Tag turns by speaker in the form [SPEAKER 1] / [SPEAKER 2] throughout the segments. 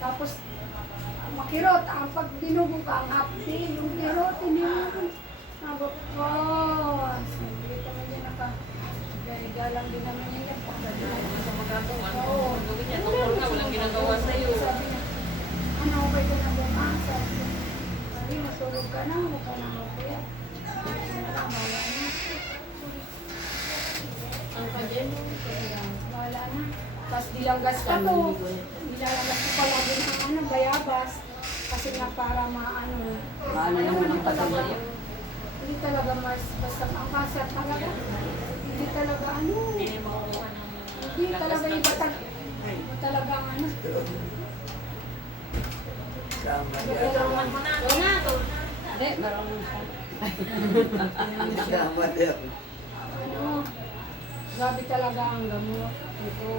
[SPEAKER 1] Tapos, ang makirot, ang pag dinugo ka, ang hapdi, yung kirot, hindi mo. Sabi ko, hindi naman yan naka, galang din naman yan.
[SPEAKER 2] Sa magagawa.
[SPEAKER 1] Oo.
[SPEAKER 2] Gawin niya, tungkol nga, walang ginagawa sa'yo.
[SPEAKER 1] Sabi niya, ano, okay ka na bumasa? Sabi, matulog ka na, huwag ka na. Sabi na na.
[SPEAKER 2] Ang kadyan mo.
[SPEAKER 1] Wala na. Tapos dilanggas ka to. Nilalanggas ko palagi ng ano, bayabas. Kasi nga para maano.
[SPEAKER 3] Maano ang
[SPEAKER 1] talaga.
[SPEAKER 3] patuloy.
[SPEAKER 1] Hindi talaga mas, basta ang kasat talaga. Hindi talaga ano.
[SPEAKER 2] Hindi
[SPEAKER 1] talaga iba talaga. Talaga ano.
[SPEAKER 3] Sama
[SPEAKER 2] to.
[SPEAKER 3] Hindi, meron
[SPEAKER 4] Sama niya.
[SPEAKER 1] Ano. Grabe talaga ang gamot. Ito.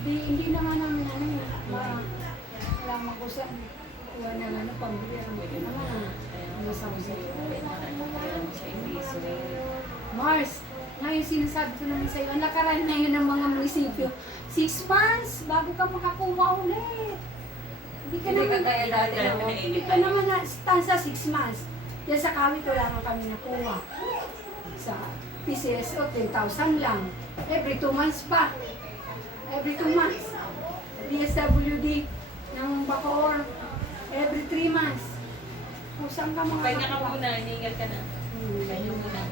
[SPEAKER 1] Di, hindi naman namin ano, ma, malaman ko sa kuha na ano, pambili. Hindi naman. Ano sa Mars, ngayon sinasabi ko naman sa'yo, ang lakaran na yun ng mga munisipyo. Six months bago ka makakuha ulit. Hindi ka
[SPEAKER 3] Hindi ka
[SPEAKER 1] naman,
[SPEAKER 3] kaya dati
[SPEAKER 2] Kaya
[SPEAKER 3] no?
[SPEAKER 1] hindi ka naman na sa six months. Yan sa kawit wala naman kami nakuha. Sa PCSO, 10,000 lang. Every two months pa. Every two months. DSWD ng Bacoor, every three months. Kung saan ka mga
[SPEAKER 2] Pahinga ka muna, iniingat ka na.
[SPEAKER 1] Hmm.
[SPEAKER 2] Pahinga muna.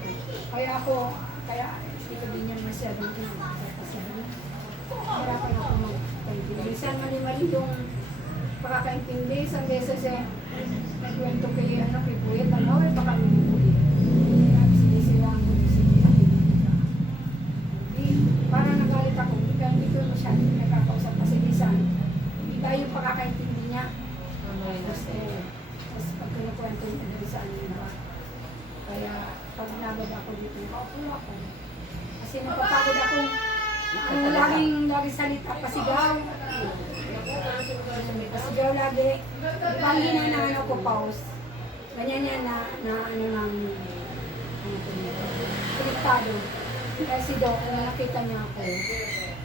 [SPEAKER 1] Kaya ako, kaya ko din yan masyadong kinakasal kasi hirapan ako magkaintindi. Minsan mali-mali yung pakakaintindi. Isang beses eh, nagkwento kay, ano, kay Kuya, tanaw eh, baka hindi Kuya. Sabi, sinisiwaan ko yung sinisiwaan. Hindi, parang nagalit ako. Kaya hindi ko masyadong nakakausap kasi minsan, iba yung pakakaintindi niya. Tapos, eh, tapos pag kinukwento niya dun sa ano yun ba, kaya pag nagod ako dito, nakaupo ako. Kasi napapagod ako. Ano, laging, laging salita, pasigaw. Pasigaw lagi. Bangin na na ano ko, pause. Ganyan yan na, na ano ng, ano ko nito, konektado. Kaya si Doc, kung nakita niya ako,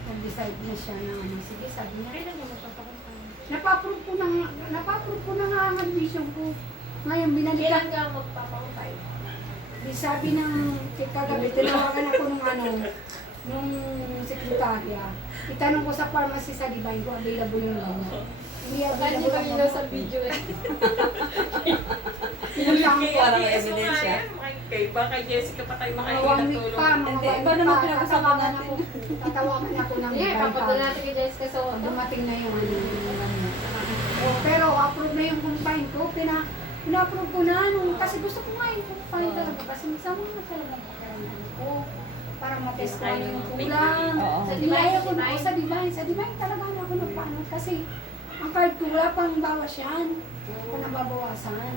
[SPEAKER 1] nag-decide na siya na ano, sige, sabi niya,
[SPEAKER 2] Kailan mo magpapakunta?
[SPEAKER 1] Napaprove ko na nga, napaprove ko na nga ang admission ko. Ngayon, binalikan.
[SPEAKER 2] Kailan ka magpapakuntay?
[SPEAKER 1] Di sabi ng kagabi, tinawagan ako nung ano, nung sekretarya. Itanong ko sa pharmacy sa Divine kung available yung gamot. Hindi available ang gamot.
[SPEAKER 2] video eh.
[SPEAKER 1] Pinuntahan ko.
[SPEAKER 3] Parang ebidensya.
[SPEAKER 2] Kay baka Jessica pa tayo
[SPEAKER 1] Mga
[SPEAKER 2] makahingi ng
[SPEAKER 1] week
[SPEAKER 2] tulong.
[SPEAKER 1] pa, mga
[SPEAKER 3] Hindi,
[SPEAKER 1] one
[SPEAKER 3] iba
[SPEAKER 1] week
[SPEAKER 3] naman
[SPEAKER 1] pa,
[SPEAKER 3] pinag-usapan
[SPEAKER 1] tatawagan
[SPEAKER 3] natin.
[SPEAKER 1] ako. Tatawagan ako ng
[SPEAKER 5] Hindi,
[SPEAKER 1] Divine
[SPEAKER 5] papadala
[SPEAKER 1] pa.
[SPEAKER 5] natin kay Jessica sa
[SPEAKER 1] So, dumating na yung ano, yung. Oh, pero approve na yung combine ko. Pina, pina-approve ko na nung, kasi gusto ko nga yung combine talaga. Kasi minsan mo na talaga pakiramdam ko. Para matest ko ano yung kulang.
[SPEAKER 3] Oo.
[SPEAKER 1] Sa Divine ako na sa Divine. Sa Divine talaga na ako nagpaano. Kasi ang card ko wala pang bawas yan. Wala pa nababawasan.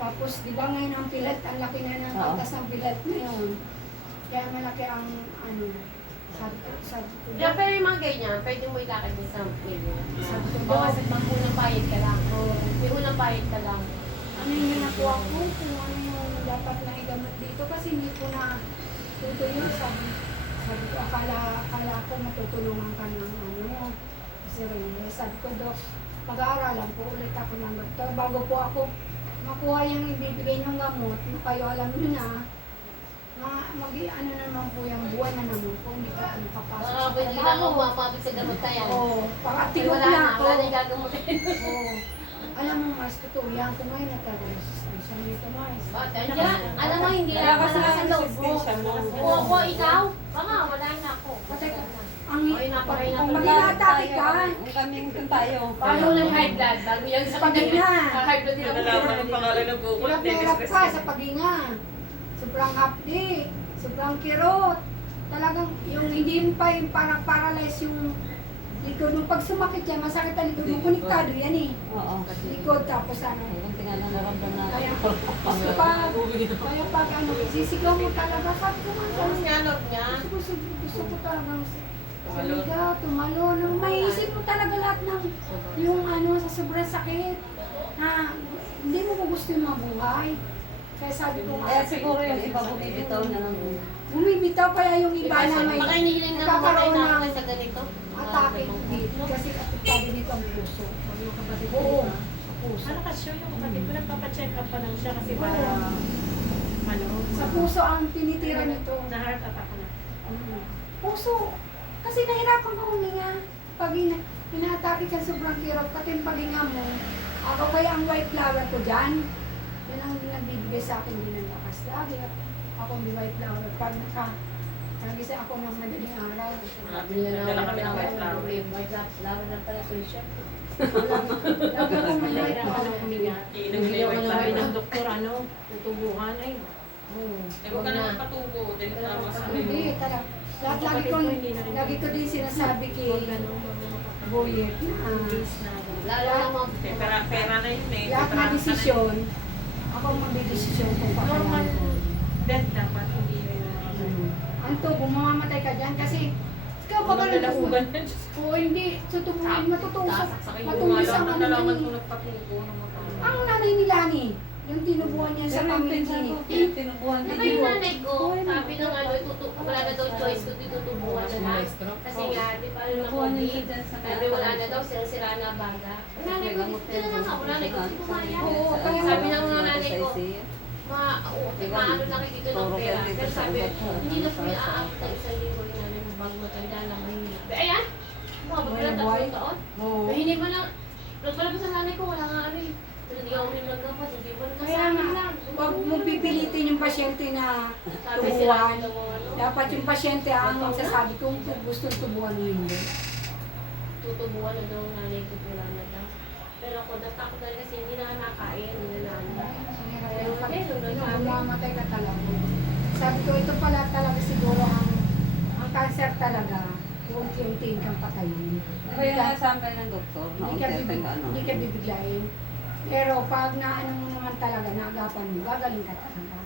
[SPEAKER 1] Tapos, di ba ngayon ang pilat, ang laki na ng
[SPEAKER 3] Oo.
[SPEAKER 1] kaltas ng pilat ngayon. Kaya malaki ang ano, sabi ko, sabi ko.
[SPEAKER 5] Yeah, pero yung mga ganyan, pwede mo ilakad din sa video.
[SPEAKER 1] Sabi ko,
[SPEAKER 5] Bawas at mag unang bayad ka lang.
[SPEAKER 1] Oh,
[SPEAKER 5] May unang bayad ka lang.
[SPEAKER 1] ano yung nakuha ko, kung ano yung dapat na igamot dito kasi hindi ko na tutuyo. Sabi, sabi ko, akala, akala ko matutulungan ka ng ano. Kasi rin, sabi ko, Dok, pag-aaralan po ulit ako ng doktor. Bago po ako makuha yung ibibigay ng gamot, kayo alam nyo na, ma mag ano naman po yung buwan na naman po, hindi ka ano papasok sa
[SPEAKER 5] pwede lang
[SPEAKER 1] trabaho.
[SPEAKER 5] ako mapapit sa gamot na yan.
[SPEAKER 1] Oo, para
[SPEAKER 5] Ay,
[SPEAKER 1] tilog
[SPEAKER 5] wala
[SPEAKER 1] na
[SPEAKER 5] na,
[SPEAKER 1] ako.
[SPEAKER 5] wala na yung gagamutin.
[SPEAKER 1] Oo. Alam mo, Mars, totoo yan. Kung ngayon nagka-resistensya nito, Mars.
[SPEAKER 5] Bakit? Kaya, alam mo, hindi lang pala sa loob mo. Kung ako ikaw, baka wala na ako.
[SPEAKER 1] Patay ka. Ang
[SPEAKER 5] na
[SPEAKER 1] kung
[SPEAKER 5] to.
[SPEAKER 1] mag-atake ka,
[SPEAKER 3] Ang kaming kung tayo.
[SPEAKER 5] Paano ng high blood? Bago yan sa
[SPEAKER 1] Paghinga.
[SPEAKER 5] High blood din ako.
[SPEAKER 2] Nalalaman ang pangalan ng bukol.
[SPEAKER 1] hirap na hirap ka sa paghinga. Sobrang hapdi, sobrang kirot. Talagang yung hindi pa yung para paralyze yung likod mo. Pag sumakit yan, masakit ang likod mo. Konektado yan eh.
[SPEAKER 3] Oo.
[SPEAKER 1] Likod tapos ano.
[SPEAKER 3] Ang tingnan na naramdaman
[SPEAKER 1] Kaya,
[SPEAKER 3] natin.
[SPEAKER 1] gusto pa, kaya pag ano, sisigaw mo talaga, sabi ko man,
[SPEAKER 5] Tapos nga, niya.
[SPEAKER 1] Gusto ko, gusto ko talagang
[SPEAKER 2] Tumalon.
[SPEAKER 1] sumigaw, tumalon. Nung Maisip mo talaga lahat ng yung ano sa sobrang sakit na hindi mo gusto yung mabuhay. Kaya sabi ko,
[SPEAKER 3] Kaya siguro yung iba bumibitaw na lang.
[SPEAKER 1] bumibitaw kaya yung iba na may
[SPEAKER 5] Baka hinihiling na mamatay
[SPEAKER 1] nagkakaroon
[SPEAKER 5] na ako
[SPEAKER 1] ng
[SPEAKER 5] sa ganito.
[SPEAKER 1] Atake hindi kasi apektado dito ang puso.
[SPEAKER 4] Yung kapatid ko,
[SPEAKER 1] Oo, puso.
[SPEAKER 4] Ano kasi yun, yung kapatid ko, nagpapacheck up pa lang siya kasi para, ano,
[SPEAKER 1] Sa puso ang tinitira nito.
[SPEAKER 4] na heart attack na.
[SPEAKER 1] Puso. Kasi nahirapan ka huminga. Pag ina inaatake ka sobrang kirot, pati yung paghinga mo, ako kaya ang white flower ko dyan, yun ang nagbibigay sa akin din ng lakas. Lagi ako may white flower. Pag naka, nagisa ako ng madaling araw.
[SPEAKER 5] Sabi niya na
[SPEAKER 2] Dala kami ng white flower.
[SPEAKER 5] Flower na pala siya.
[SPEAKER 1] Lagi ako
[SPEAKER 4] Nahirapan
[SPEAKER 1] flower.
[SPEAKER 4] ako huminga.
[SPEAKER 2] Iinom nila yung white flower.
[SPEAKER 4] ng doktor, ano, tutubuhan, ay.
[SPEAKER 2] Eh, huwag ka naman patubo.
[SPEAKER 1] Hindi, talaga. Lahat lagi ko, lagi ko din sinasabi kay
[SPEAKER 4] Huwag huwag
[SPEAKER 1] na
[SPEAKER 4] na.
[SPEAKER 5] Lalo na mga
[SPEAKER 2] pera, pera na yun eh.
[SPEAKER 1] lahat
[SPEAKER 2] Pera
[SPEAKER 1] na
[SPEAKER 2] na
[SPEAKER 1] desisyon, ako ang magdidesisyon kung
[SPEAKER 4] Normal
[SPEAKER 1] ko.
[SPEAKER 4] death dapat, hindi yun.
[SPEAKER 1] Anto, bumamatay ka dyan kasi ikaw ba ka
[SPEAKER 4] Walang dalahugan na Diyos.
[SPEAKER 1] Oo, hindi. Tutubuhin, matutusok.
[SPEAKER 2] Sasaksakin ko
[SPEAKER 1] Matulis
[SPEAKER 2] nga
[SPEAKER 1] ang
[SPEAKER 2] lang.
[SPEAKER 1] ano
[SPEAKER 2] Nalaman
[SPEAKER 1] ni-
[SPEAKER 2] ko nagpatubo ng mga
[SPEAKER 1] Ang nanay ni Lani, yung tinubuhan niya sa
[SPEAKER 3] yung
[SPEAKER 1] family
[SPEAKER 3] ko,
[SPEAKER 1] clinic.
[SPEAKER 3] tinubuhan
[SPEAKER 5] Diba
[SPEAKER 3] din
[SPEAKER 5] yung
[SPEAKER 3] yun.
[SPEAKER 5] nanay ko, sabi ng ano, tutu- wala na daw choice kundi tutubuhan na lang. Kasi nga, di ba, yung
[SPEAKER 3] Tinubuhan din
[SPEAKER 5] COVID,
[SPEAKER 3] sa
[SPEAKER 5] sabi wala na daw, sira-sira na baga. Ang nanay ko, hindi na nga, wala na ko, hindi kumaya.
[SPEAKER 1] Oo, kaya
[SPEAKER 5] Sabi ng mga nanay ko, ma, oo,
[SPEAKER 3] Diba?
[SPEAKER 5] maano na kayo dito ng pera. Pero
[SPEAKER 3] sa
[SPEAKER 5] sabi, hindi na po i-aabot ng isang linggo yung bago matanda na mahirap. Eh, Ayan,
[SPEAKER 1] buhay.
[SPEAKER 5] tatlong taon.
[SPEAKER 1] Oo.
[SPEAKER 5] Hindi mo lang, nagpalabas sa nanay ko, wala nga ano eh. Hindi ako gamot, hindi mo lang
[SPEAKER 1] Kaya
[SPEAKER 5] kasama
[SPEAKER 1] nga, huwag mo pipilitin yung pasyente na
[SPEAKER 5] Sabi sila,
[SPEAKER 1] tubuhan.
[SPEAKER 5] ano,
[SPEAKER 1] Dapat yung pasyente ang magsasabi kung gusto tubuhan o hindi.
[SPEAKER 5] tutubuan na daw ang nanay ko wala na daw. Pero ako, natakot na rin kasi hindi na nakain, hindi na nanay.
[SPEAKER 1] Pero pag ano, bumamatay ka talaga. Sabi ko, ito pala talaga siguro ang cancer talaga, unti-untiin kang patayin.
[SPEAKER 3] Kaya nga sa akin ng doktor, na
[SPEAKER 1] Hindi ka,
[SPEAKER 3] unti
[SPEAKER 1] bibig,
[SPEAKER 3] ano.
[SPEAKER 1] hindi ka bibiglayin. Pero pag naano mo naman talaga, naagapan mo, gagaling ka talaga.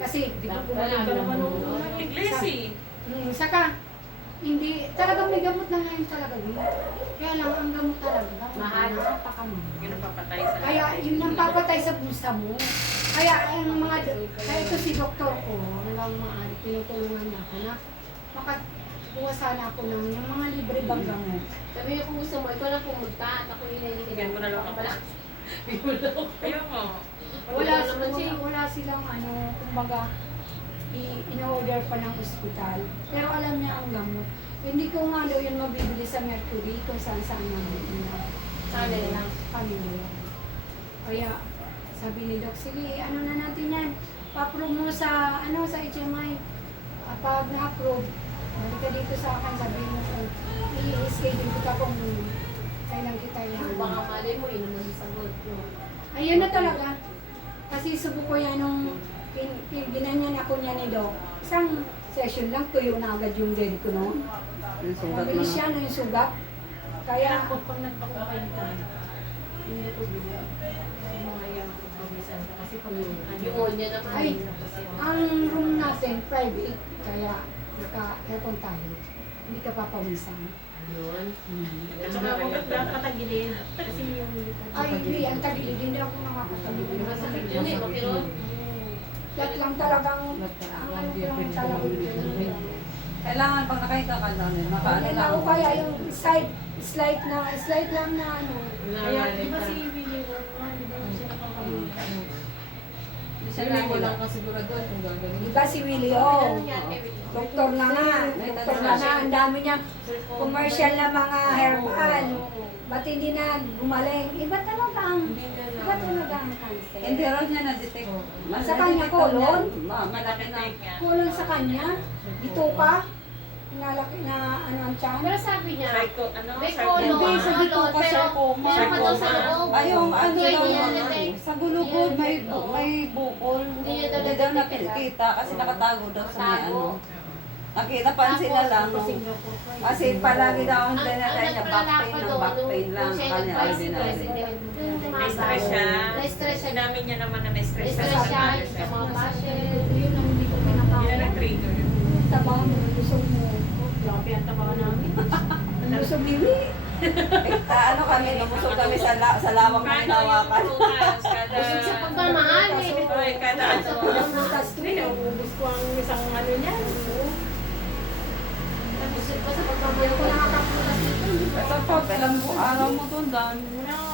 [SPEAKER 1] Kasi, di ba gumaling ka naman nung
[SPEAKER 2] Iglesi.
[SPEAKER 1] Hmm, saka, hindi, talagang may gamot na ngayon talaga. Will. Kaya lang, ang gamot talaga,
[SPEAKER 5] Mahal.
[SPEAKER 1] napakamahal.
[SPEAKER 2] Yun ang papatay sa
[SPEAKER 1] Kaya yun ang papatay sa pusa mo. Kaya ang mga, kaya ito si doktor ko, hanggang maaari, tinutulungan niya ako na makakuha sana ako ng yung mga libre bang gamot.
[SPEAKER 5] Sabi niya kung gusto mo, ikaw lang pumunta at ako yung nililigan.
[SPEAKER 2] Bigyan mo na lang ako.
[SPEAKER 5] Bigyan mo lang ako.
[SPEAKER 2] Kaya mo.
[SPEAKER 1] Wala,
[SPEAKER 5] Wala naman
[SPEAKER 1] wala, silang ano, kumbaga, i- in-order pa ng ospital. Pero alam niya ang gamot. Hindi ko nga daw yun mabibili sa Mercury kung saan saan namin nila.
[SPEAKER 5] Sana lang.
[SPEAKER 1] Kanila. Kaya, sabi ni Doc, sige, ano na natin yan? Pa-approve mo sa, ano, sa HMI. Ah, Pag na-approve, balik ka dito sa akin, sabi mo kung i-schedule kita kung kailan kita yan.
[SPEAKER 5] Baka mali mo, yun naman sa sagot mo.
[SPEAKER 1] Ayun na talaga. Kasi subo ko yan nung pin, pin, ginanyan ako niya ni Doc. Isang session lang, tuyo na agad yung dead ko noon.
[SPEAKER 3] Yung sugat
[SPEAKER 1] Mabilis
[SPEAKER 3] na.
[SPEAKER 1] siya no, yung sugat. Kaya,
[SPEAKER 4] Kaya ako pag nagpakumpain ka, hindi ko bigyan. Ka. Kasi pag ano,
[SPEAKER 5] Yung onya naman.
[SPEAKER 1] Ay, ang room natin, private. Kaya, naka-aircon tayo. Hindi ka papawisan.
[SPEAKER 5] Yun.
[SPEAKER 4] At saka huwag ka katagilin. Kasi yung
[SPEAKER 1] Ay, hindi. Ang tagilid. Hindi ako nakakatagilid.
[SPEAKER 5] Masakit yun eh, makirot.
[SPEAKER 1] Lahat lang talagang, ang ano ko lang talaga yun.
[SPEAKER 3] Kailangan pag nakahinga ka doon, eh, makaano
[SPEAKER 1] Kaya
[SPEAKER 3] lang.
[SPEAKER 1] kaya yung side, slide na, slide lang na ano.
[SPEAKER 4] Kaya, di ba si Willie, oh, di ba siya nakakalimutan?
[SPEAKER 3] Hindi
[SPEAKER 5] mo
[SPEAKER 3] lang
[SPEAKER 5] lang kasiguraduhan kung gagawin.
[SPEAKER 1] Si Willie, oh.
[SPEAKER 5] Ano?
[SPEAKER 1] Doktor na nga. Doktor na nga. Ang dami niya commercial na mga herbal. Ba't hindi na gumaling? Iba talaga ang, iba talaga ang cancer.
[SPEAKER 3] Hindi raw niya na-detect.
[SPEAKER 1] Sa kanya, colon?
[SPEAKER 3] Ma- Malaki na.
[SPEAKER 1] Kulon sa kanya, dito pa, nalaki na ano ang tiyan.
[SPEAKER 5] Pero sabi niya,
[SPEAKER 2] Psycho, ano?
[SPEAKER 5] may
[SPEAKER 2] Psycho-
[SPEAKER 5] colon,
[SPEAKER 3] Hindi, sa dito ka,
[SPEAKER 5] pero
[SPEAKER 3] sarcoma.
[SPEAKER 5] meron pa daw sa loob.
[SPEAKER 3] Ay, yung ano
[SPEAKER 5] Hindi
[SPEAKER 3] daw,
[SPEAKER 5] niya
[SPEAKER 3] ano,
[SPEAKER 5] na-detect.
[SPEAKER 3] sa gulugod may may bukol.
[SPEAKER 5] Hindi niya daw
[SPEAKER 3] Hindi daw nakikita kasi nakatago daw sa may
[SPEAKER 5] Nakatago.
[SPEAKER 3] ano. Nakita pansin na lang. no? Kasi palagi daw ang
[SPEAKER 5] Ang
[SPEAKER 3] dinatay niya back pain ng back pain lang sa kanya ordinary.
[SPEAKER 2] Na-stress siya.
[SPEAKER 5] Na-stress siya.
[SPEAKER 2] Sinabi niya naman na na-stress siya.
[SPEAKER 5] Na-stress siya, sa
[SPEAKER 2] niya.
[SPEAKER 5] mga patient.
[SPEAKER 1] Yun ang hindi ko
[SPEAKER 2] Yun ang
[SPEAKER 1] pinakaya.
[SPEAKER 2] nag-trigger.
[SPEAKER 1] Tabaw mo, lusog mo.
[SPEAKER 4] Grabe ang tabaho namin.
[SPEAKER 1] Ni Willie.
[SPEAKER 3] Eh, ano kami, lumusog kami sa, la, sa lawak ng
[SPEAKER 2] yung? Kada...
[SPEAKER 5] Busog sa pagmamahal eh.
[SPEAKER 2] Oy, kada ano.
[SPEAKER 1] Butas ko
[SPEAKER 4] Hindi,
[SPEAKER 1] yun.
[SPEAKER 4] naubos ko ang isang ano niya.
[SPEAKER 5] Gusto ko sa pagmamahal ko
[SPEAKER 1] nakakapulas
[SPEAKER 3] Ito po, ilang bu- araw mo doon.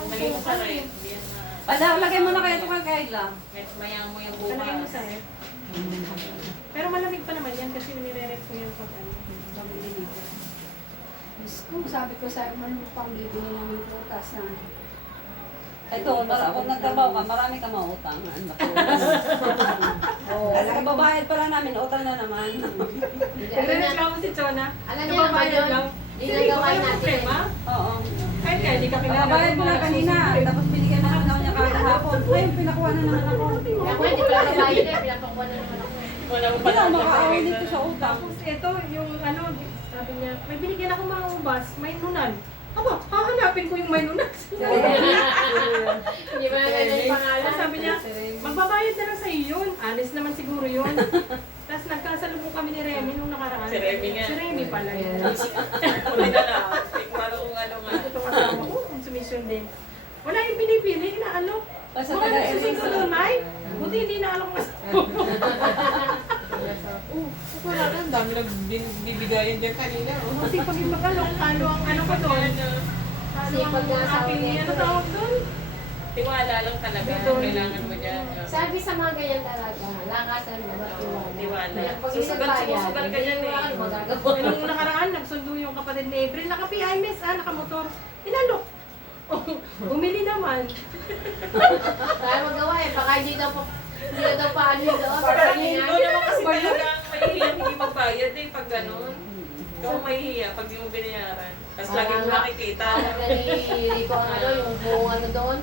[SPEAKER 2] Lagay mo sa red. Yan na.
[SPEAKER 3] Pala, lagay mo na kaya ito kay Kayla.
[SPEAKER 2] May- Maya mo yung
[SPEAKER 4] mo
[SPEAKER 2] bukas.
[SPEAKER 4] sa. Pero malamig pa naman yan kasi nire-ref ko yan pag pag nililigo.
[SPEAKER 1] Diyos ko, sabi ko sa ano pang bibili namin putas na.
[SPEAKER 3] Ito, para kung nagtrabaho ka, marami ka mautang. Ano?
[SPEAKER 1] Oo.
[SPEAKER 3] Kasi kababayad pala namin, utang na naman.
[SPEAKER 4] Nagre-reklamo si Chona.
[SPEAKER 5] Alam niya naman yun. nagawain natin.
[SPEAKER 3] Oo.
[SPEAKER 4] Kahit kaya di ka kilala.
[SPEAKER 3] Kababayad mo na kanina, tapos binigyan na naman ako niya kada hapon. Ngayon, pinakuha na naman ako.
[SPEAKER 5] Kaya ko hindi pala babayad eh. Pinapakuha na naman ako.
[SPEAKER 2] Wala mo
[SPEAKER 3] Hindi
[SPEAKER 2] pala.
[SPEAKER 3] ako makaawi dito sa utang.
[SPEAKER 4] Tapos ito, yung ano, sabi niya, may binigyan ako mga ubas, may nunan. Aba, hahanapin ko yung may nunan.
[SPEAKER 5] Hindi ganun yung pangalan.
[SPEAKER 4] Sabi niya, magbabayad na lang sa iyo yun. Honest naman siguro yun. Tapos nagkasalubong kami ni Remy nung nakaraan.
[SPEAKER 2] Si Remy nga.
[SPEAKER 4] Si Remy pala yun.
[SPEAKER 2] Wala na lang. Tingnan kung ano nga.
[SPEAKER 4] Ito kasama ko, consumption din. Wala yung pinipili, inaalo.
[SPEAKER 3] Basta
[SPEAKER 4] Mga nagsisingo doon, May. Buti hindi na alam ko.
[SPEAKER 2] Oh, wala na. Ang dami nagbibigayan dyan kanina. oh.
[SPEAKER 4] Kasi pag yung mag-alok, ano ang ano ko doon? Ano
[SPEAKER 5] Sipag
[SPEAKER 4] ang
[SPEAKER 5] nga sa
[SPEAKER 4] aking,
[SPEAKER 5] akin.
[SPEAKER 4] ano tawag doon?
[SPEAKER 2] Tiwala lang talaga. Kailangan mo dyan.
[SPEAKER 5] Sabi sa mga ganyan talaga, lakasan mo, matiwala.
[SPEAKER 2] Tiwala. Susugal, sumusugal ka dyan
[SPEAKER 5] hindi
[SPEAKER 2] eh.
[SPEAKER 4] Nung nakaraan, nagsundo yung kapatid ni April, naka-PI miss, ah, nakamotor. Inalok. Oh, bumili naman.
[SPEAKER 5] Kaya magawa eh, baka hindi daw pa, hindi daw paano yun doon.
[SPEAKER 2] Parang ikaw naman kasi talaga hindi magbayad eh pag ganun. Ikaw ang mahihiya pag di mo binayaran. Tapos lagi mo nakikita.
[SPEAKER 5] Parang ganun ko ang ano, yung buong ano doon.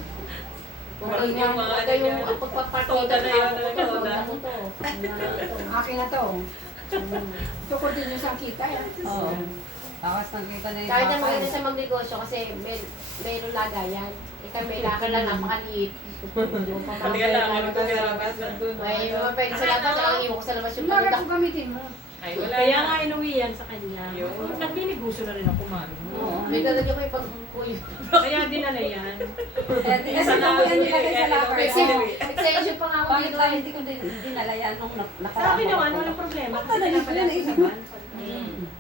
[SPEAKER 5] Kung
[SPEAKER 2] Parang
[SPEAKER 5] ano
[SPEAKER 2] yung mga ano
[SPEAKER 5] yung
[SPEAKER 2] Toda na yun, ano, toda.
[SPEAKER 5] ano to. Ano to.
[SPEAKER 1] Akin na to. Ito ko din yung sa kita yan.
[SPEAKER 3] Oo. Takas ng kita na yung
[SPEAKER 5] Kahit na maganda sa magnegosyo kasi may, mayroong lagayan. Ikaw may lakad lang napakaliit.
[SPEAKER 2] Pati ka lang, ano doon.
[SPEAKER 5] May mga pwede sa labas, ang iwan ko sa labas yung
[SPEAKER 1] Bakit
[SPEAKER 5] paludak.
[SPEAKER 1] ko gamitin mo?
[SPEAKER 2] Ay, wala
[SPEAKER 4] Kaya
[SPEAKER 2] yan.
[SPEAKER 4] nga inuwi yan sa kanya.
[SPEAKER 2] Yun.
[SPEAKER 4] Nagbinegosyo na rin ako, mami.
[SPEAKER 3] Oo.
[SPEAKER 5] May talaga may pag-uy.
[SPEAKER 4] Kaya dinala yan.
[SPEAKER 3] Kasi ako yan nilagay sa ko.
[SPEAKER 5] Extension pa nga ako
[SPEAKER 3] Bakit
[SPEAKER 5] dito.
[SPEAKER 3] lang hindi ko din dinalayan nung nak-
[SPEAKER 4] Sa
[SPEAKER 3] nakaraan
[SPEAKER 4] akin naman, walang problema. Kasi
[SPEAKER 3] Madali ko
[SPEAKER 4] pinapalit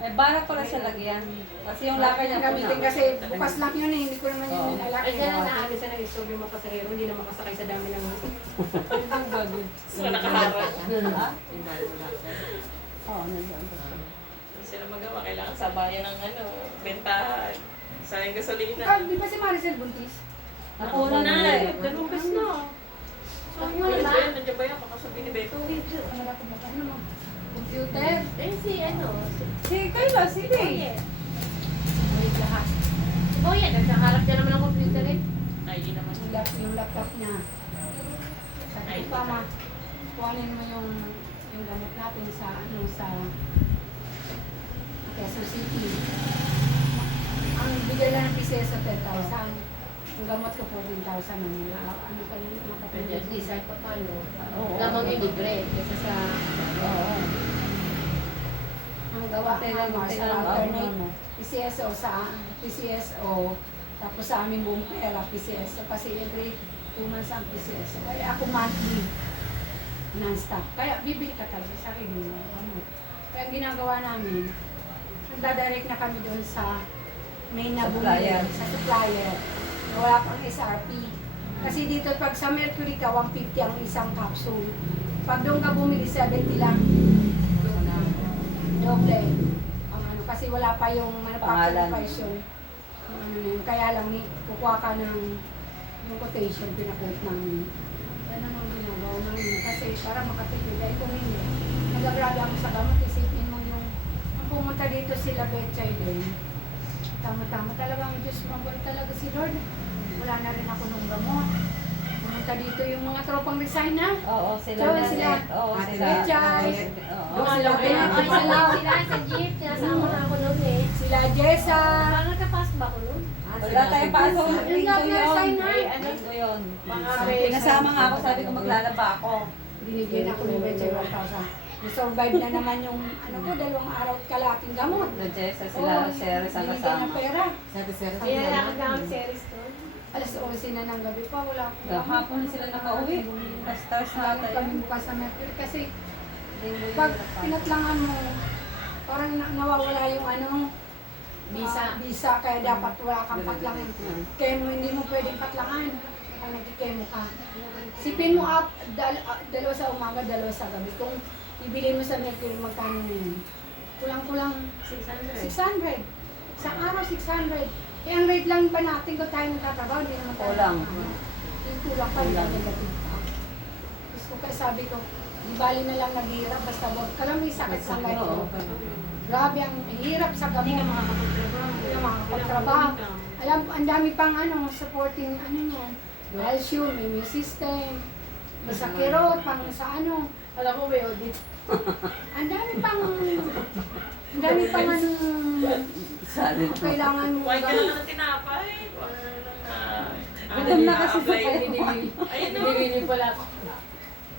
[SPEAKER 3] mo. barak ko lang siya lagyan. Kasi yung locker niya
[SPEAKER 1] Gamitin kasi bukas lang yun eh. Hindi ko naman
[SPEAKER 3] Oo.
[SPEAKER 1] yun
[SPEAKER 5] Ay,
[SPEAKER 1] nilalaki.
[SPEAKER 5] dyan na.
[SPEAKER 4] Sabi sa nag-istorbo yung mapasahero, hindi na makasakay sa dami ng
[SPEAKER 2] So, nakaharap.
[SPEAKER 3] Ha? Oo, nandiyan.
[SPEAKER 2] Hindi sila magawa. Kailangan sabayan ng ano, bentahan. Sayang gasolina.
[SPEAKER 1] Ah, di ba si Maricel buntis?
[SPEAKER 3] Napuna na
[SPEAKER 2] na.
[SPEAKER 3] eh.
[SPEAKER 4] Beses na.
[SPEAKER 5] So,
[SPEAKER 2] Ano
[SPEAKER 5] yun
[SPEAKER 2] yan? Nandiyan ba yan? Baka sabihin ni Beto.
[SPEAKER 1] Ano ba? Ano mo? Computer?
[SPEAKER 5] Eh, si ano, si
[SPEAKER 3] Si Kayla, sige.
[SPEAKER 5] Boyet. May lahat. Si Boyet, nagkakarap niya naman ng computer eh.
[SPEAKER 2] Ay, di naman.
[SPEAKER 1] Yung lap- Yung laptop niya.
[SPEAKER 2] Ay,
[SPEAKER 1] pa ma, kuhanin mo yung yung gamot natin sa ano sa Quezon City. Ang bigay lang ng PCS sa 10,000. Yung gamot ko 14,000 ang mga ano kayo
[SPEAKER 5] Pwede
[SPEAKER 1] makapagod.
[SPEAKER 5] at least kahit pa paano.
[SPEAKER 3] Oo.
[SPEAKER 5] Lamang yung libre. Kesa sa...
[SPEAKER 3] Oo.
[SPEAKER 1] Ang gawa sa
[SPEAKER 3] lang ang
[SPEAKER 1] alternate. PCSO sa PCSO tapos sa aming buong pera PCSO kasi every two months ang PCSO. Kaya ako monthly non-stop. Kaya bibili ka talaga sa akin ano. Kaya ginagawa namin, nagdadirect na kami doon sa main na
[SPEAKER 3] Supplier.
[SPEAKER 1] bumili, sa supplier. Na wala pang SRP. Kasi dito pag sa Mercury ka, 150 ang isang capsule. Pag doon ka bumili, 70 lang. Doble. Ang ano, kasi wala pa yung manufacturer
[SPEAKER 3] Pangalan.
[SPEAKER 1] price yun. Ang ano na yun. Kaya lang, ni, kukuha ka ng yung quotation, pinaquote namin. Yan ang ginagawa namin. Kasi para makatipid. Dahil kung hindi, nagagrabe ako sa gamot. Isipin mo yung, ang pumunta dito sila Betchay din. Tama-tama talagang Diyos mabal talaga si Lord. Wala na rin ako nung gamot. Pumunta dito yung mga tropang resign na.
[SPEAKER 3] Oo, sila
[SPEAKER 1] So,
[SPEAKER 3] na
[SPEAKER 1] sila,
[SPEAKER 3] Oo,
[SPEAKER 1] Ate
[SPEAKER 3] sila.
[SPEAKER 1] Betchay.
[SPEAKER 3] Oo.
[SPEAKER 1] Doon sila
[SPEAKER 5] Ay, sa
[SPEAKER 1] Sila,
[SPEAKER 5] sila sa jeep. Sinasama na ako noon eh.
[SPEAKER 1] sila Jessa.
[SPEAKER 5] Parang nagkapasok ba ako noon?
[SPEAKER 3] Wala tayong pasok.
[SPEAKER 1] Yung love na
[SPEAKER 3] yun.
[SPEAKER 1] resign na.
[SPEAKER 3] Linggo yun.
[SPEAKER 4] Mga
[SPEAKER 3] Pinasama nga ako, sabi ko maglalaba ako.
[SPEAKER 1] Binigyan ako ni Betchay 1,000. Survive na naman yung ano ko, dalawang araw at kalating gamot.
[SPEAKER 3] Nag-jessa sila,
[SPEAKER 1] Oo,
[SPEAKER 3] Ceres ang
[SPEAKER 1] binigyan
[SPEAKER 3] kasama.
[SPEAKER 1] ng pera.
[SPEAKER 5] Kaya lakad na ang series ko.
[SPEAKER 1] Alas 11 na ng gabi pa, wala akong.
[SPEAKER 3] Hapon sila nakauwi. Pastors na
[SPEAKER 1] Lalo kami
[SPEAKER 3] tayo.
[SPEAKER 1] bukas sa Mercury kasi pag pinatlangan mo, parang na- nawawala yung ano,
[SPEAKER 5] Visa.
[SPEAKER 1] ah, visa, kaya dapat wala kang patlangan. Kaya mo hindi mo pwedeng patlangan kung nagkikemo ka. Sipin mo up, dal, ah, dalawa sa umaga, dalawa sa gabi. Kung ibili mo sa Mercury, magkano yun? Kulang-kulang
[SPEAKER 5] 600.
[SPEAKER 1] 600. Isang araw, 600. Eh, ang rate lang ba natin kung tayo nagtatrabaho, hindi naman tayo.
[SPEAKER 3] Kulang.
[SPEAKER 1] Yung kulang pa
[SPEAKER 3] Kulang.
[SPEAKER 1] negative pa. Gusto ko kaya sabi ko, di bali na lang naghihirap, basta wag ka lang may sakit sa ngayon. Grabe ang hirap sa gamot.
[SPEAKER 4] Hindi ka makakapagtrabaho.
[SPEAKER 1] Hindi ka makakapagtrabaho. Alam, ang dami pang ano, supporting ano niya. Calcium, immune system, sa kirot, pang sa ano.
[SPEAKER 5] Alam mo, may audit.
[SPEAKER 1] Ang dami pang, ang dami pang ano,
[SPEAKER 3] Sabi ko.
[SPEAKER 1] kailangan mo.
[SPEAKER 2] Kuhain ka lang ng tinapay. Kuha ka lang na...
[SPEAKER 3] Gutom na kasi sa
[SPEAKER 5] Binibili.
[SPEAKER 2] Ayun o.
[SPEAKER 5] Binibili pala ako.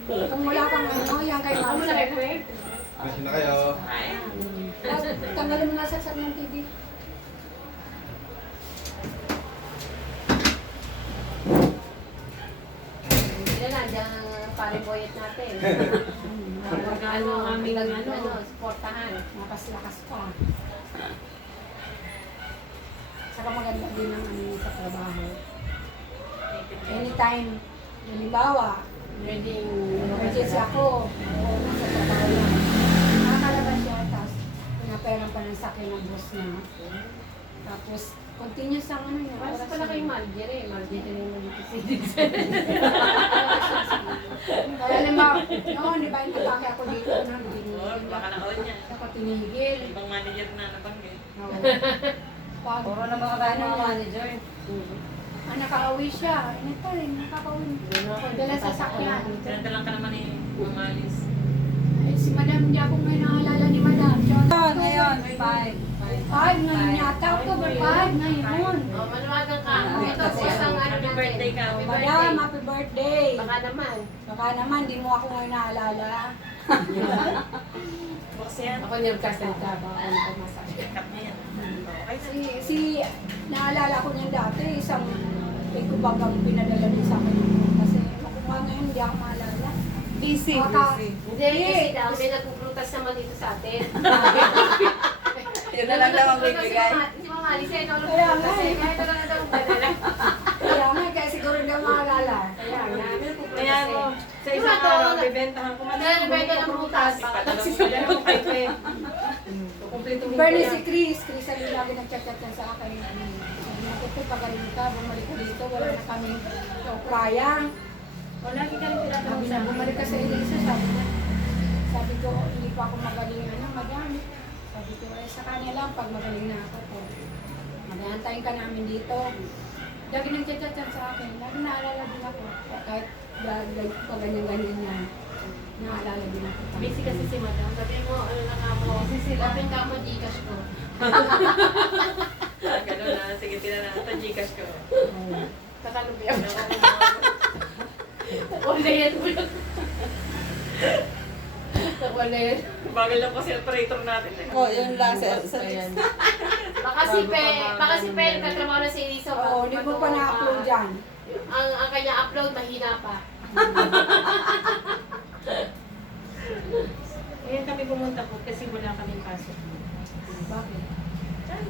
[SPEAKER 1] Kung wala kang ano, yan kay
[SPEAKER 5] Ako
[SPEAKER 1] Mama.
[SPEAKER 5] na record.
[SPEAKER 6] Kasi na kayo.
[SPEAKER 2] Ayun.
[SPEAKER 1] Tanggalin mo na sa ng TV.
[SPEAKER 5] Hindi na nandiyan ang pariboyet natin.
[SPEAKER 4] Ano ang aming
[SPEAKER 5] ano, supportahan.
[SPEAKER 1] Lakas-lakas pa. Saka maganda din ang ano sa trabaho. Anytime, halimbawa,
[SPEAKER 5] Pwedeng
[SPEAKER 1] emergency ako, o nasa trabaho lang. Nakakalabas siya, tapos pinaperan pa ng sakay ng boss na. Tapos, Continuous ang ano niya. Mas
[SPEAKER 5] pala kay Marjorie. Marjorie na yung nagtisidig.
[SPEAKER 1] Eh, Kaya naman, noon, di ba yung natake ako dito
[SPEAKER 2] nang
[SPEAKER 1] binigil.
[SPEAKER 2] Baka nakaon niya.
[SPEAKER 1] Ako tinigil.
[SPEAKER 2] Ibang manager na nabanggit.
[SPEAKER 1] Oo. Pag,
[SPEAKER 3] Puro na mga ano, gano'n manager.
[SPEAKER 1] Ah, nakauwi siya. Ano to eh, nakakauwi. Dala sa sakyan.
[SPEAKER 2] Dala ka naman eh, umalis.
[SPEAKER 1] Ay, si Madam Diakong may nangalala ni Madam.
[SPEAKER 3] Ngayon, ngayon, bye.
[SPEAKER 1] 5 ngayon yata, October 5 ngayon.
[SPEAKER 5] Oh, maluwagan ka.
[SPEAKER 3] Ah,
[SPEAKER 5] Ito po isang ano
[SPEAKER 2] Happy birthday ka.
[SPEAKER 5] Happy birthday.
[SPEAKER 1] Madam, happy birthday.
[SPEAKER 5] Baka naman.
[SPEAKER 1] Baka naman, di mo ako ngayon naalala.
[SPEAKER 2] Boxer.
[SPEAKER 5] Ako niyagkasan ka,
[SPEAKER 2] baka ano ko masakit.
[SPEAKER 1] Si, si, naalala ko niyan dati, isang ikubagang pinadala din sa akin. Kasi makuha ngayon, hindi ako maalala.
[SPEAKER 3] Busy. Busy.
[SPEAKER 5] Hindi, kasi daw may nagpuprutas naman dito sa atin.
[SPEAKER 3] Yun na lang daw ang bibigay.
[SPEAKER 5] Si Mama Alice, nalulog
[SPEAKER 1] Kaya nga
[SPEAKER 5] kasi.
[SPEAKER 1] eh.
[SPEAKER 5] Kahit wala na daw banala.
[SPEAKER 1] Kaya nga, kaya siguro hindi ako maalala.
[SPEAKER 5] Kaya nga, nagpuprutas
[SPEAKER 4] Kaya
[SPEAKER 5] eh.
[SPEAKER 4] mo, sa isang
[SPEAKER 5] to,
[SPEAKER 4] araw, bibentahan ko.
[SPEAKER 5] Kaya nabenta ng.
[SPEAKER 2] Ipadala mo pa yan.
[SPEAKER 4] Kumpleto mo
[SPEAKER 1] Bernie si Chris, Chris ang lagi nagchat-chat sa akin. Sabi niya, Tete, pagaling ka, bumalik ka dito, wala na kami praya.
[SPEAKER 4] O, lagi ka rin
[SPEAKER 1] na,
[SPEAKER 4] sa akin.
[SPEAKER 1] bumalik ka sa Elisa, sabi niya. Sabi ko, hindi pa ako magaling, ano, eh, sa kanya lang, pag magaling na ako po. Maghantayin ka namin dito. Lagi nagchat-chat yan sa akin. Lagi naalala din ako. Kahit pa ganyan-ganyan niya. Naalala din ako.
[SPEAKER 5] Busy kasi si Madam. Sabi mo, ano na nga mo, open ka mo, Gcash ko.
[SPEAKER 2] Ganun na. Sige, tira na. Ito, Gcash ko.
[SPEAKER 5] Kakalubyan.
[SPEAKER 2] Ano ko mga-
[SPEAKER 5] Wala yan mo. Yan.
[SPEAKER 2] Bagal lang po si operator natin eh.
[SPEAKER 3] Oh, yun lang. Sa, sa,
[SPEAKER 5] Ayan. Baka si Pe, baka si Pe, nagkatrabaho na si Elisa.
[SPEAKER 1] Oo, hindi mo pa na-upload dyan.
[SPEAKER 5] Ang, ang kanya upload, mahina pa.
[SPEAKER 4] Ngayon kami pumunta po kasi wala kaming pasok.
[SPEAKER 1] Bakit?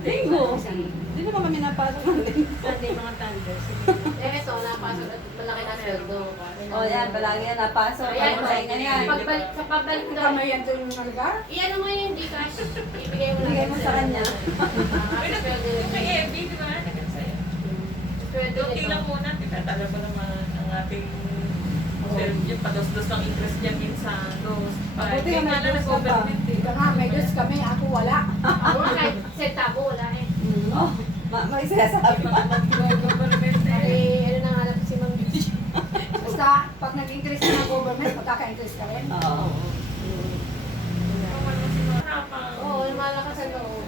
[SPEAKER 3] Linggo. Hindi naman kami napasok ng linggo.
[SPEAKER 4] Sunday mga thunder.
[SPEAKER 5] Eh, ito, napasok at malaki na sweldo.
[SPEAKER 3] Oh, yan. Palagi yan napasok.
[SPEAKER 5] Ayan,
[SPEAKER 3] Ano sa inyo yan?
[SPEAKER 5] Pagbalik, sa pagbalik daw,
[SPEAKER 1] kamay yan doon yung lugar?
[SPEAKER 5] iyan mo yung Gcash. Ibigay mo lang
[SPEAKER 3] mo sa kanya.
[SPEAKER 5] Ah,
[SPEAKER 2] kay
[SPEAKER 5] yun.
[SPEAKER 2] FB, di ba? Doon
[SPEAKER 5] nito.
[SPEAKER 2] lang muna. Tinatala ko naman ang ating yung pados-dos ng interest dyan minsan. Dos.
[SPEAKER 3] Mabuti
[SPEAKER 2] Kaya
[SPEAKER 3] nga may dos ka pa.
[SPEAKER 2] nag-government eh.
[SPEAKER 1] Ika nga, may Diyos kami, ako wala.
[SPEAKER 5] Kahit centavo, wala eh.
[SPEAKER 3] Oh, ma may sinasabi pa.
[SPEAKER 2] Eh.
[SPEAKER 5] Ay, ano na nga lang si Mang Bibi.
[SPEAKER 1] Basta, pag nag-increase ka ng government, magkaka-increase ka rin.
[SPEAKER 3] Oo.
[SPEAKER 5] Oo, malakas ang loob.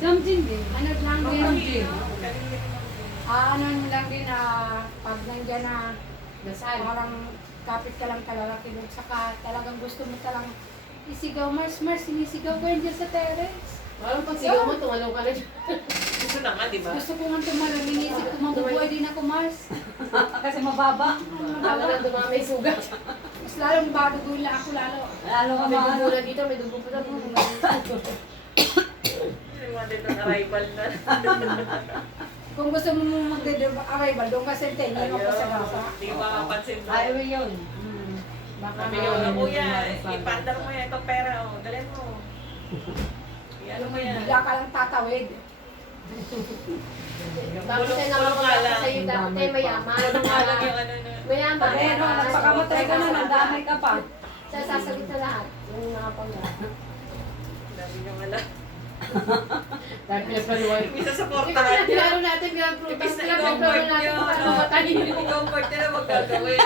[SPEAKER 3] Something din.
[SPEAKER 1] Ano lang din, ah, ano lang din, ah, pag nandyan na,
[SPEAKER 5] Dasal.
[SPEAKER 1] parang kapit ka lang talaga, kinug saka talagang gusto mo talang isigaw, Mars, Mars, sinisigaw ko yun dyan sa terrace.
[SPEAKER 5] Parang pag sigaw mo, tumalong ka na dyan.
[SPEAKER 2] Gusto na nga, di ba?
[SPEAKER 1] Gusto ko nga tumalong, inisip ko mabubuhay din ako, Mars.
[SPEAKER 3] Kasi mababa.
[SPEAKER 5] Baka na dumamay sugat.
[SPEAKER 1] Mas lalong baduguin lang ako lalo.
[SPEAKER 3] Lalo ka
[SPEAKER 5] May
[SPEAKER 3] mga
[SPEAKER 5] dugo
[SPEAKER 3] ano.
[SPEAKER 5] na dito, may dugo pa na
[SPEAKER 2] Yung mga dito arrival na.
[SPEAKER 1] Kung gusto mo magde-arrival, doon ka sa tenyo mo pa sa gasa.
[SPEAKER 2] Hindi makapansin doon.
[SPEAKER 3] Ayaw yun.
[SPEAKER 1] Baka
[SPEAKER 2] Sabi ko na kuya, ipandar mo yan itong pera. Oh. Dalhin mo. Ano mo yan?
[SPEAKER 1] bigla ka lang tatawid.
[SPEAKER 2] Bulong nga
[SPEAKER 5] nakapagpapasa
[SPEAKER 2] lang.
[SPEAKER 5] sa'yo, dapat ay mayaman.
[SPEAKER 2] Ano nga lang yung ano na.
[SPEAKER 5] Mayaman.
[SPEAKER 3] Pero nagpakamatay ka na, nandamay ka pa.
[SPEAKER 5] Sa sasagot sa lahat. Yung nakapanggap.
[SPEAKER 2] Dami niyong alam.
[SPEAKER 5] Dahil pinaplanuan.
[SPEAKER 2] Bisa sa
[SPEAKER 5] na,
[SPEAKER 2] niya.
[SPEAKER 5] tinalo natin,
[SPEAKER 2] na
[SPEAKER 5] Pinaplanuan
[SPEAKER 2] i-comfort
[SPEAKER 5] natin kung
[SPEAKER 2] ano,
[SPEAKER 5] matayin.
[SPEAKER 2] I-comfort niya na magagawin.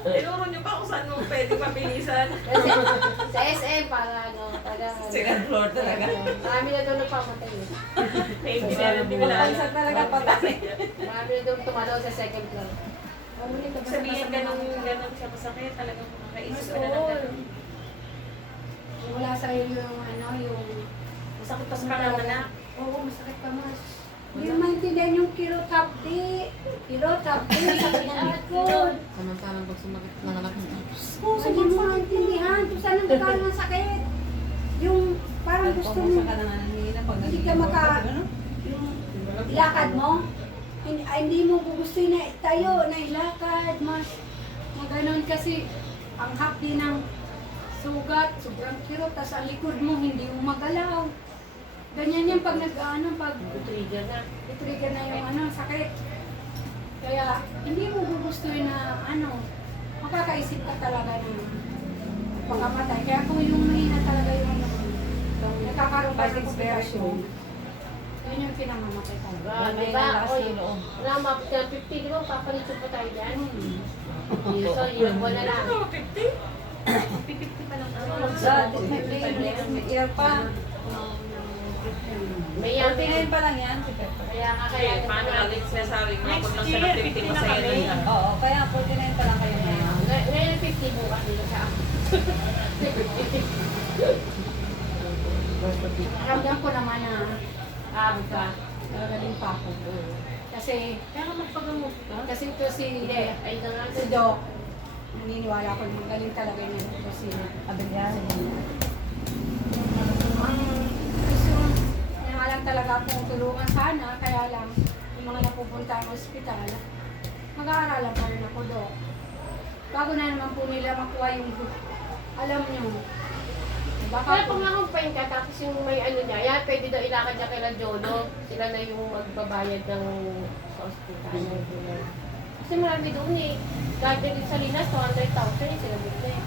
[SPEAKER 2] Tinuro niyo pa kung saan mo pwede mabilisan.
[SPEAKER 5] Kasi sa SM para ano, taga
[SPEAKER 3] Second floor talaga.
[SPEAKER 5] Marami na doon nagpamatay. eh.
[SPEAKER 2] Hindi na hindi nila alam.
[SPEAKER 3] Pansa talaga patay.
[SPEAKER 5] Marami na doon tumalo sa second floor.
[SPEAKER 2] Sabihin ganun, ganun siya masakit. Talagang makakaisip ka na ng
[SPEAKER 5] Oo.
[SPEAKER 2] ganun.
[SPEAKER 1] Wala sa iyo yung ano, yung...
[SPEAKER 2] Masakit pa sa panganak.
[SPEAKER 1] Oo, masakit pa mas. Hindi mo maintindihan yung kirotapdi. Kirotapdi, sakit ng likod.
[SPEAKER 6] Samantalang pag sumakit ng anak mo.
[SPEAKER 1] Oo, hindi mo maintindihan kung saan ang galing ang sakit. Yung parang gusto mo, Hindi ka maka-
[SPEAKER 3] Ano?
[SPEAKER 1] yung ilakad mo, hindi, ay, hindi mo gugustuhin na tayo, na ilakad, mas maganon kasi ang hapdi ng sugat, sobrang kirot, tas ang likod mo, hindi mo magalaw. Ganyan yan pag nag-ano, pag
[SPEAKER 5] Trigger na.
[SPEAKER 1] i-trigger na yung ano, sakit. Kaya, hindi mo gugustuhin na ano, makakaisip ka talaga na pagkamatay. Kaya kung yung mahina talaga yung ano, nagkakaroon ka ng komplikasyon, yun yung pinamamatay talaga.
[SPEAKER 5] Grabe ba? Oy,
[SPEAKER 3] yung
[SPEAKER 5] na 50, di ba? Papalitso pa tayo dyan. So, yun, wala na.
[SPEAKER 2] Ano, 50?
[SPEAKER 4] 50 pa lang.
[SPEAKER 3] Dati may ear pa.
[SPEAKER 5] May yan.
[SPEAKER 3] Tingin pa lang yan. si Pepper.
[SPEAKER 5] Kaya nga
[SPEAKER 2] Kasi
[SPEAKER 5] kaya
[SPEAKER 2] paano lagi sinasabi
[SPEAKER 4] Next
[SPEAKER 2] kung ng
[SPEAKER 4] year,
[SPEAKER 2] 50
[SPEAKER 4] 50 na
[SPEAKER 2] masaya na siya.
[SPEAKER 3] Oo, kaya 49 pa lang kayo ngayon.
[SPEAKER 5] Ngay- Ngayon 50 bukas dito sa ako.
[SPEAKER 1] Ramdam ko naman na
[SPEAKER 5] Abot ka.
[SPEAKER 1] nagagaling pa ako. Kasi,
[SPEAKER 4] Pero magpagamot ka.
[SPEAKER 1] kasi ito si,
[SPEAKER 5] Hindi, ay na nga.
[SPEAKER 1] si Doc, naniniwala ko na magaling talaga yung ito si
[SPEAKER 3] Abilyan.
[SPEAKER 1] Ang gusto niya nga lang talaga akong tulungan sana, kaya lang yung mga napupunta ng ospital, mag-aaralan pa rin ako do. Bago na naman po nila makuha yung alam nyo, baka
[SPEAKER 5] Kaya
[SPEAKER 1] po,
[SPEAKER 5] pag nakumpain ka, tapos yung may ano niya, yan, pwede daw ilakad niya kay Jono. Sila na yung magbabayad ng sa ospital. Kasi marami doon eh. Dati din sa Linas, 200,000 eh, sinagot na eh.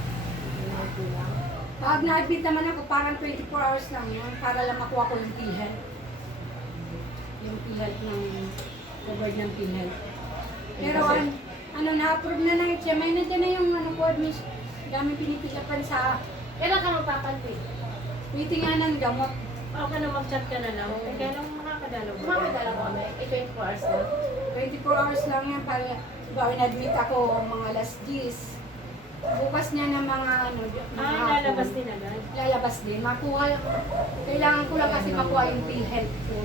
[SPEAKER 1] Pag na-admit naman ako, parang 24 hours lang yun, para lang makuha ko yung PhilHealth. Yung PhilHealth ng covered ng PhilHealth. Pero an, ano, na-approve na ng may nandiyan na yung ano ko, admission, dami pinipilapan sa
[SPEAKER 5] Kailan ka magpapanti?
[SPEAKER 1] waiting nga ng gamot.
[SPEAKER 4] Okay na mag-chat ka na lang. Kaya lang makakadalaw.
[SPEAKER 5] Kumakadala ko kami. Eh, 24 hours na.
[SPEAKER 1] 24 hours lang yan para diba, in-admit ako mga last days. Bukas niya ng mga ano, mga
[SPEAKER 4] Ah,
[SPEAKER 1] hapon.
[SPEAKER 4] lalabas din agad.
[SPEAKER 1] Lalabas din. Makuha, kailangan ko lang kasi makuha yung PhilHealth ko.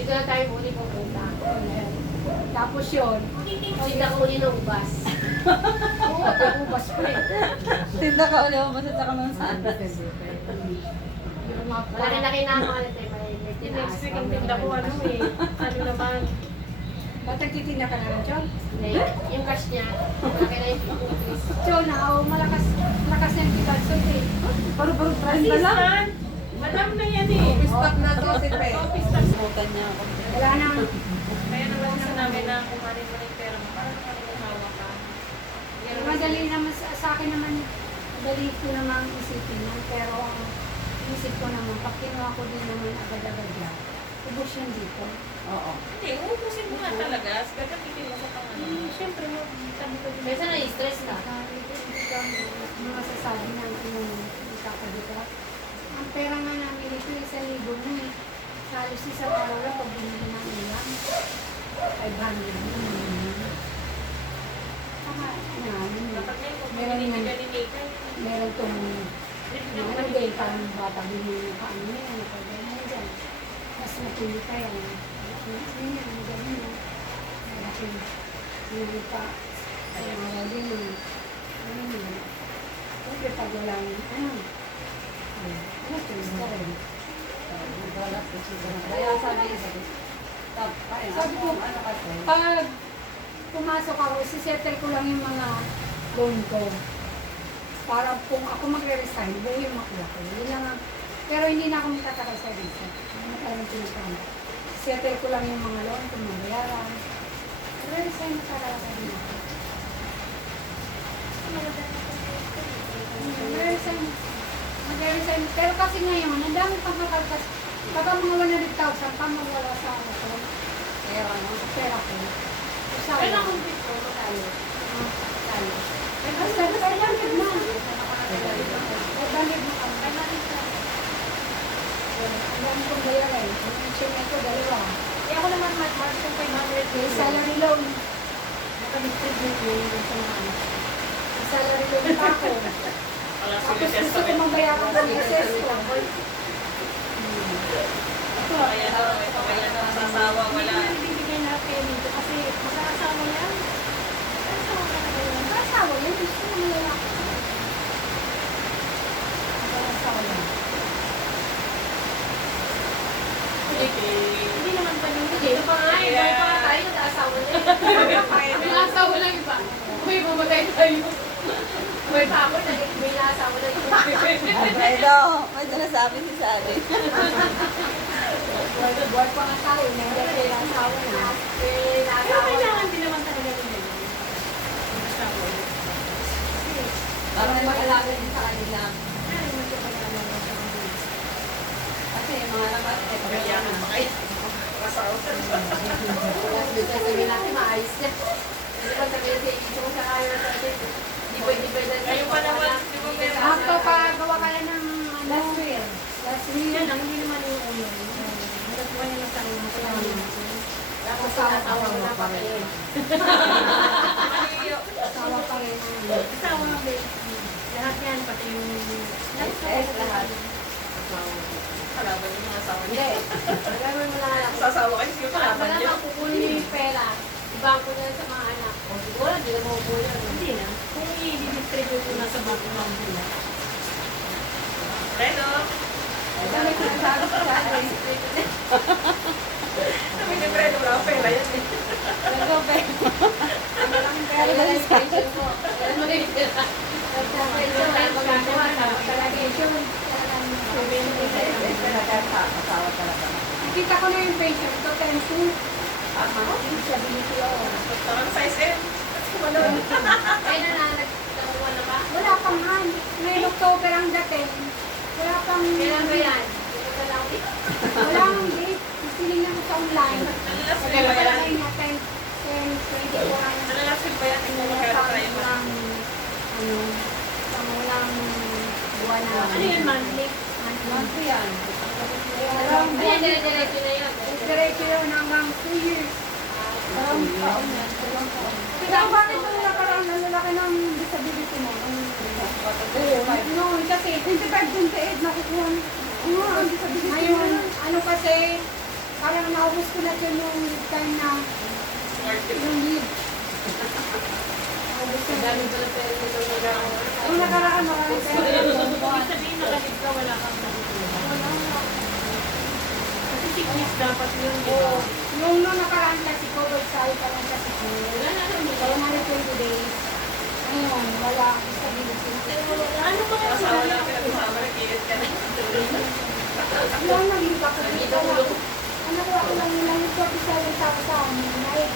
[SPEAKER 5] Dito na tayo muli pupunta.
[SPEAKER 1] Tapos yun,
[SPEAKER 5] Hindi ako muli ng ubas.
[SPEAKER 1] oo, ubas pa eh.
[SPEAKER 3] Tinda ka ulit mo sa saka ng saan.
[SPEAKER 1] Yung mga
[SPEAKER 5] Malaki-laki na ako tayo. May may
[SPEAKER 4] Yung
[SPEAKER 5] tinaas
[SPEAKER 4] next week, ang tinda ko ano eh. Ano naman.
[SPEAKER 1] Ba't nagtitinda ka na ng John?
[SPEAKER 5] Hindi. Yung cash niya, malaki na yung increase.
[SPEAKER 1] John, oh, malakas, malakas yan si Balsot eh.
[SPEAKER 3] Paru-paru trend na lang.
[SPEAKER 4] Madam na yan eh.
[SPEAKER 3] Stop na to si Pe.
[SPEAKER 4] Office tax.
[SPEAKER 3] Butan niya ako.
[SPEAKER 1] Wala nang,
[SPEAKER 2] Kaya naman sa namin na kumarin mo ng pera mo, yung hawak ka.
[SPEAKER 1] Madali naman sa, sa akin naman, madali ko naman isipin yan. Pero ang isip ko naman, pag kinuha ko din naman agad-agad yan, ubos yun dito.
[SPEAKER 3] Oo.
[SPEAKER 2] Hindi, uubusin mo nga talaga. Gagamitin mo sa pangano.
[SPEAKER 4] Siyempre, mo, sabi ko din.
[SPEAKER 5] Kaysa na-stress ka.
[SPEAKER 1] Mga masasabi na ano, ikakadita. Ang pera nga namin dito, isang libo na eh. Halos isang araw lang pag binili namin lang. 500 na. Saka, namin.
[SPEAKER 2] Na yung
[SPEAKER 1] Meron
[SPEAKER 2] Nathan.
[SPEAKER 1] Meron tong, ano din, parang bata binili ka, ano yan, ano pa yan, dyan. Mas matuli pa yan. Ano yan, ano ganyan yan. Malaki. Hindi pa. Ay, mga din yun. Ayun. Siyempre, pag wala yung, ano.
[SPEAKER 3] Kaya sabi sabi,
[SPEAKER 1] ko? Pag pumasok ako, sisettle ko lang yung mga loan ko. Para kung ako magre-resign, buhay yung makuha ko. Yun pero hindi na ako magtatagal sa visa. Ano. Settle ko lang yung mga loan ko, mga bayaran. Magre-resign na talaga sa visa. Magre-resign. Kasi ngayon, ang dami pang kakalkas. Baka mga 100,000 pa mawala sa ano ko. Pera, no? Pera ko. Sa
[SPEAKER 5] Kaya na kung gusto, magkano?
[SPEAKER 1] Tayo. Basta, kailangan na. Kailangan mo kami. Ang dami kong bayaran. Ang insurance ko, dalawa.
[SPEAKER 4] Eh ako naman, Mark, Mark, yung 500
[SPEAKER 1] May salary loan.
[SPEAKER 4] Nakadistribute mo yung sa mga ano.
[SPEAKER 1] May salary loan pa ako.
[SPEAKER 2] Wala
[SPEAKER 1] Tapos gusto ko magbayaran ng SS ko.
[SPEAKER 2] Kaya daw, ito kaya daw sasawa, wala.
[SPEAKER 4] Hindi na nabibigyan na kayo dito kasi mag-aasawa yan. Mag-aasawa ka na kayo.
[SPEAKER 1] Kasawa yun. Gusto ko nila. Kasawa yan.
[SPEAKER 4] Hindi naman pa yung
[SPEAKER 5] Hindi pa nga, eh. Buhay pa tayo, nag-aasawa na eh. May asawa lang iba. Uy, mamatay tayo. Buhay pa ako, nag- may naasawa na iba.
[SPEAKER 3] Ay, daw, may sinasabi si Sabi.
[SPEAKER 1] Buhay buhay pa nga tayo. Nandiyan kayo ang asawa na.
[SPEAKER 5] May
[SPEAKER 4] Pero
[SPEAKER 5] na.
[SPEAKER 4] kailangan din naman talaga nila yun.
[SPEAKER 3] Para may makalaga din sa kanila.
[SPEAKER 4] Na sa.
[SPEAKER 3] Kasi yung mga naman, eh,
[SPEAKER 2] Kailangan pa kayo. Masawa.
[SPEAKER 5] Tapos bigla sabihin natin, maayos na. Hindi ba sabihin sa issue ko sa kaya natin, di ba,
[SPEAKER 2] Kayo pa naman, di ba meron?
[SPEAKER 1] Magpapagawa ka na ng ano,
[SPEAKER 3] Last year.
[SPEAKER 1] last year.
[SPEAKER 4] Yan lang, hindi naman yung ulo. Hanggat buwan niya ng sarili mo, kailangan natin.
[SPEAKER 5] Tapos sinasawa ko na pa kayo.
[SPEAKER 1] Asawa pa rin. ang-
[SPEAKER 4] Asawa babe. Lahat yan, pati yung... Lahat
[SPEAKER 3] Eh, lahat.
[SPEAKER 2] Kalaban yung asawa niya.
[SPEAKER 5] Gagawin mo lang alam ko.
[SPEAKER 2] Sasawa kayo
[SPEAKER 5] Wala
[SPEAKER 2] kalaban niya.
[SPEAKER 5] naman kukunin yung pera. Ibangko niya sa mga anak. O siguro, hindi na makukunin.
[SPEAKER 4] Hindi na. Kung i-distribute mo na sa bangko ng nila.
[SPEAKER 2] Reno,
[SPEAKER 3] Ano yung sinasabi si Sabi?
[SPEAKER 2] sabi ni Reno, wala akong pera yan eh.
[SPEAKER 3] Nag-open.
[SPEAKER 5] Ang malaking pera na yung pension mo. Yan mo na yung pera. Na yung magagawa. Tapos talaga yun.
[SPEAKER 3] Eh, talaga, sa- asawa talaga.
[SPEAKER 1] Nakita ko na yung patient ko, tension. Ako.
[SPEAKER 2] Saka sa SM.
[SPEAKER 5] Ay, na na, nagtakuha na ba?
[SPEAKER 1] Wala pang han. Ngayon October ang dating. Wala pang...
[SPEAKER 5] Kailan ba yan? Ko.
[SPEAKER 1] Wala pang date. Tinignan ko sa online.
[SPEAKER 2] Nalalasing
[SPEAKER 1] Wala
[SPEAKER 2] ba
[SPEAKER 1] wala
[SPEAKER 2] yan?
[SPEAKER 1] kayo na 10, 10, 21.
[SPEAKER 2] Nalalasing ba yan? Kaya tayo ba?
[SPEAKER 1] Walang, ano, isang walang buwan na.
[SPEAKER 4] Ano yun, monthly?
[SPEAKER 3] Monthly yan.
[SPEAKER 5] Ayan, dire-diretso na yun.
[SPEAKER 1] Diretso yun hanggang 2 years.
[SPEAKER 3] Parang taon yan. Parang taon.
[SPEAKER 1] Kaya bakit nung nakaraan ang lalaki ng disability mo? No, kasi 25-28 nakukuha. Oo, ang disability Ngayon, ano kasi, parang naubos ko na yun yung time na yung lead.
[SPEAKER 5] Ang pala pera nito wala
[SPEAKER 1] ako. Ang nakaraan maraming pera.
[SPEAKER 4] Ibig sabihin nakalib ka, wala kang nakukuha. Wala. Kasi sickness dapat yun, di ba? Oo.
[SPEAKER 1] Yung nung nakaraan kasi ko, website pa lang kasi ko. Wala na naman. Kaya 120 days. Ngayon, wala akong stability.
[SPEAKER 4] Ano ba yung wala? Wala ka na kumama,
[SPEAKER 2] nakilit ka na.
[SPEAKER 1] Yung naging bakit. Ano ko ako lang nilang 27 tapos sa amin. Night.